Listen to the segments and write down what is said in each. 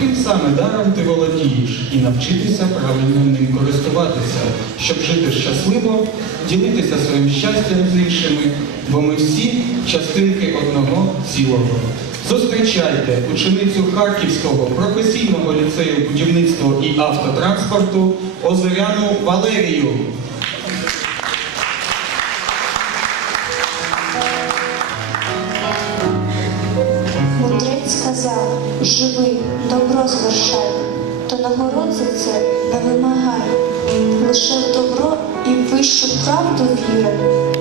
Яким саме даром ти володієш і навчитися правильно ним користуватися, щоб жити щасливо, ділитися своїм щастям з іншими, бо ми всі частинки одного цілого. Зустрічайте ученицю Харківського професійного ліцею будівництва і автотранспорту Озеряну Валерію. Мудрець сказав, живи, добро звершай, то нагород за це не вимагай. Лише добро і вищу правду віра,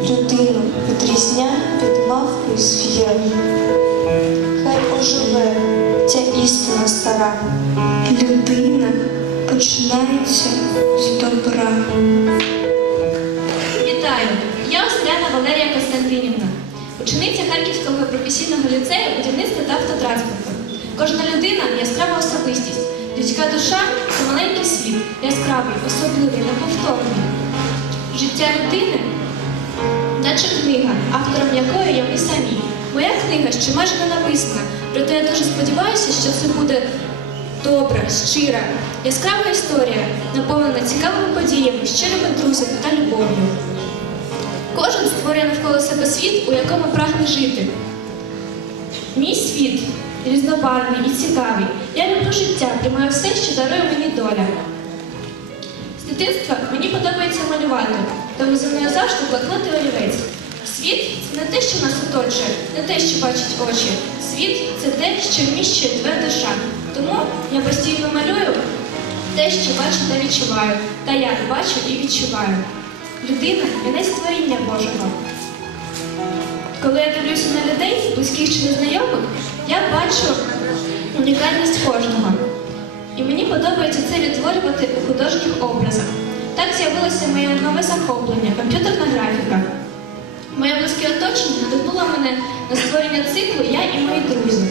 людину відрізняй від мавки звіра. Хай оживе ця істина стара. Людина починається з добра. Вітаю! Я Остряна Валерія Костянтинівна, учениця Харківського професійного ліцею будівництва та автотранспорту. Кожна людина яскрава особистість. Людська душа це маленький світ, яскравий, особливий, неповторний. Життя людини, наче книга, автором якої є ми самі. Моя книга ще майже не написана, проте я дуже сподіваюся, що це буде добра, щира, яскрава історія, наповнена цікавими подіями, щирими друзями та любов'ю. Кожен створює навколо себе світ, у якому прагне жити. Мій світ різнобарвний і цікавий. Я люблю життя, приймаю все, що дарує мені доля. З дитинства мені подобається малювати, тому за мною завжди блокнот олівець. Світ це не те, що нас оточує, не те, що бачать очі. Світ це те, що вміщує твоя душа. Тому я постійно малюю те, що бачу та відчуваю, та як бачу і відчуваю. Людина вінець творіння Божого. Коли я дивлюся на людей, близьких чи незнайомих, я бачу унікальність кожного. І мені подобається це відтворювати у художніх образах. Так з'явилося моє нове захоплення комп'ютерна графіка. Моє близьке оточення надихнуло мене на створення циклу Я і мої друзі.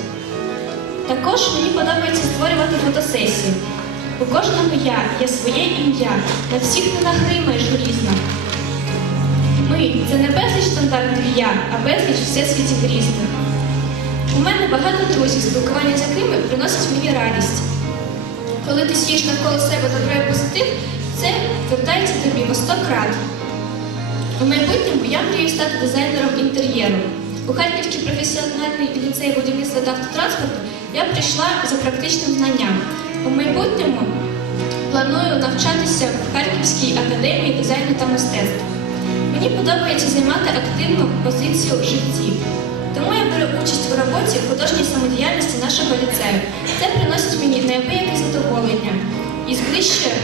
Також мені подобається створювати фотосесії. У кожного я є своє ім'я, на всіх не нагримаєш різно. Ми це не безліч стандартних я, а безліч всесвітів різних. У мене багато друзів, спілкування з якими приносить мені радість. Коли ти сієш навколо себе добро і позитив, це вертається тобі у 100 крат. У майбутньому я мрію стати дизайнером інтер'єру. У Харківський професіональний ліцей будівництва та автотранспорту я прийшла за практичним знанням. У майбутньому планую навчатися в Харківській академії дизайну та мистецтва. Мені подобається займати активну позицію в житті. Тому я беру участь у роботі художньої самодіяльності нашого ліцею. Це приносить мені неабияке задоволення і зближує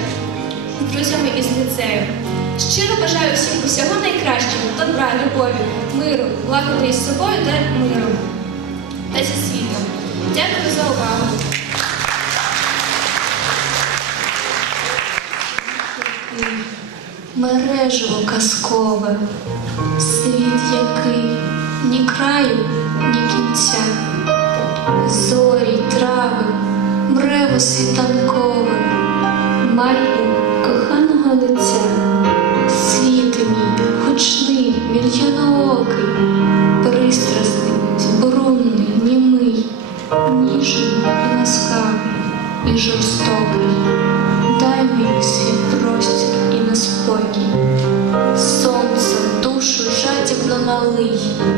з друзями із ліцею. Щиро бажаю всім усього найкращого, добра, любові, миру, лагоди із собою та миром та зі світом. Дякую за увагу. Мережево казкове, світ який ні краю, ні кінця, зорі, трави, мрево світанкове, магія жадібно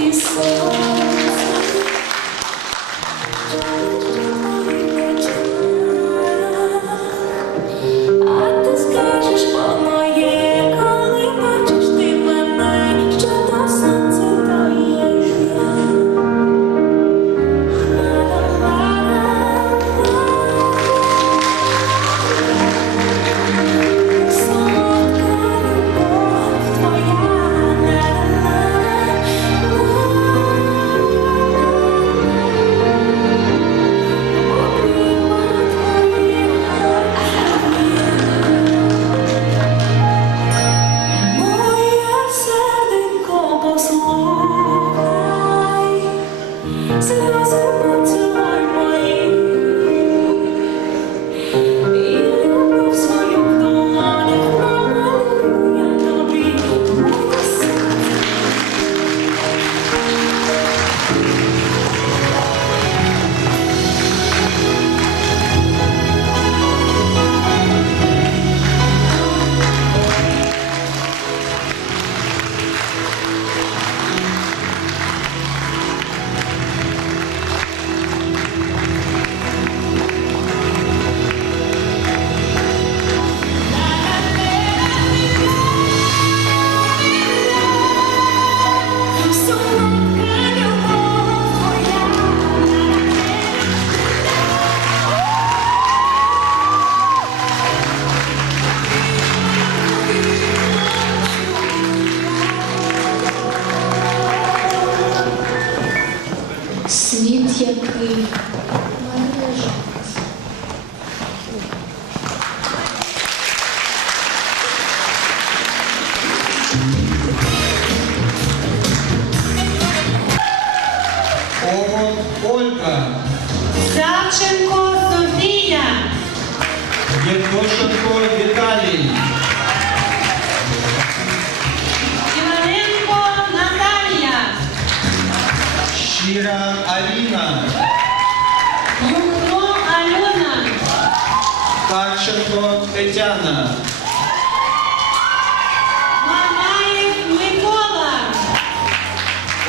be so такий манежок. Овод Ольга. Савченко Софія. Євтушенко Віталій. Іваненко Наталія. Щира Харченко Тетяна, Мамаєв Микола,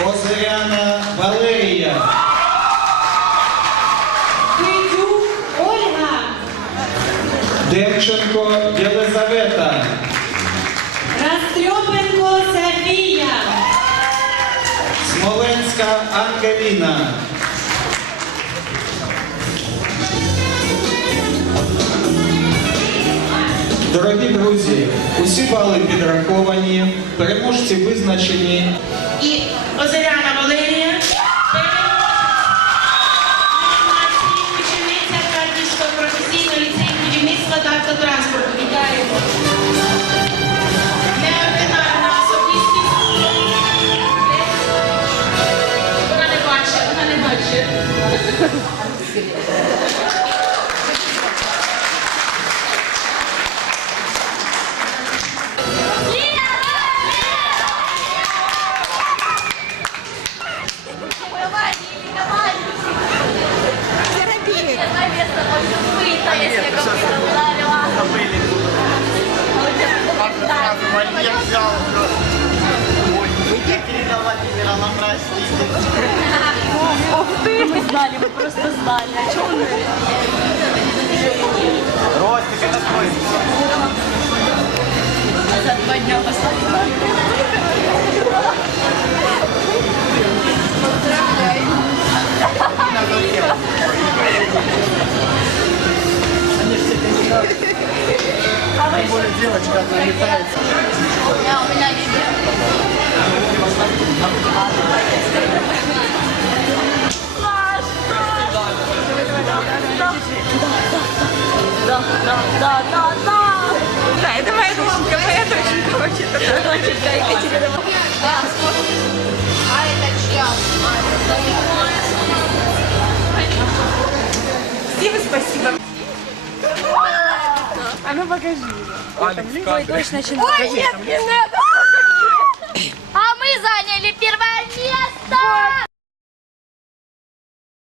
Озеряна Валерія, Федюк Ольга, Демченко Єлизавета, Растрьопенко Софія, Смоленська Ангеліна. Дорогі друзі, усі бали підраховані, переможці визначені. і Озеряна Валерія. Учениця Харківського професійного ліцею будівництва та автотранспорту. Вітаємо. Неординарна особистість. Вона не бачить, вона не бачить. передала генералам России. Ох ты! Мы знали, мы просто знали. А что он Ростик, это твой. За два дня Поздравляю. А более Девочка, она летается. А ну покажи. Ой, точно Ой, нет, не надо. А мы заняли первое место!